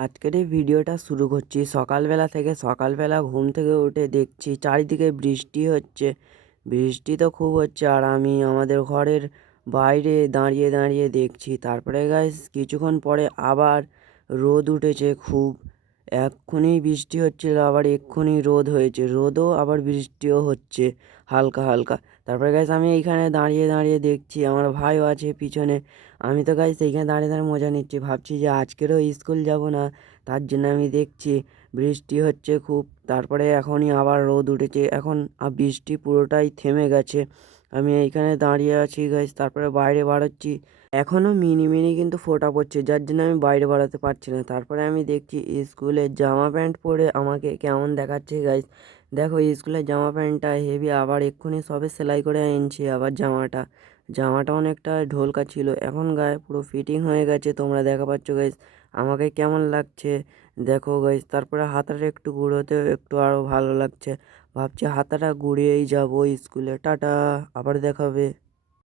আজকের এই ভিডিওটা শুরু করছি সকালবেলা থেকে। সকালবেলা ঘুম থেকে উঠে দেখছি চারিদিকে বৃষ্টি হচ্ছে। বৃষ্টি তো খুব হচ্ছে, আর আমি আমাদের ঘরের বাইরে দাঁড়িয়ে দাঁড়িয়ে দেখছি। তারপরে গাইস কিছুক্ষণ পরে আবার রোদ উঠেছে খুব। এক্ষুনি বৃষ্টি হচ্ছিল, আবার এক্ষুনি রোদ হয়েছে, রোদও আবার বৃষ্টিও হচ্ছে হালকা হালকা। তারপরে গাইস আমি এইখানে দাঁড়িয়ে দাঁড়িয়ে দেখছি, আমার ভাইও আছে পিছনে। আমি তো গাইস এইখানে দাঁড়িয়ে দাঁড়িয়ে মজা নিচ্ছি, ভাবছি যে আজকেরও স্কুল যাব না। তার জন্য আমি দেখছি বৃষ্টি হচ্ছে খুব। তারপরে এখনই আবার রোদ উঠেছে, এখন বৃষ্টি পুরোটাই থেমে গেছে। আমি এইখানে দাঁড়িয়ে আছি গাইস, তারপরে বাইরে বাড়াচ্ছি। এখনও মিনি মিনি কিন্তু ফোঁটা পড়ছে, যার জন্য আমি বাইরে বাড়াতে পারছি না। তারপরে আমি দেখছি স্কুলের জামা প্যান্ট পরে আমাকে কেমন দেখাচ্ছে গাইস। দেখো স্কুলের জামা প্যান্টটা হেভি, আবার এক্ষুনি সবে সেলাই করে এনেছি আবার জামাটা। জামাটা অনেকটা ঢোলকা ছিল, এখন গায়ে পুরো ফিটিং হয়ে গেছে, তোমরা দেখা পাচ্ছ গাইস আমাকে কেমন লাগছে। দেখো গাইস তারপরে হাতাটা একটু ঘুরোতেও একটু আরও ভালো লাগছে। ভাবছি হাতাটা ঘুরিয়েই যাবো স্কুলে। টাটা, আবার দেখাবে।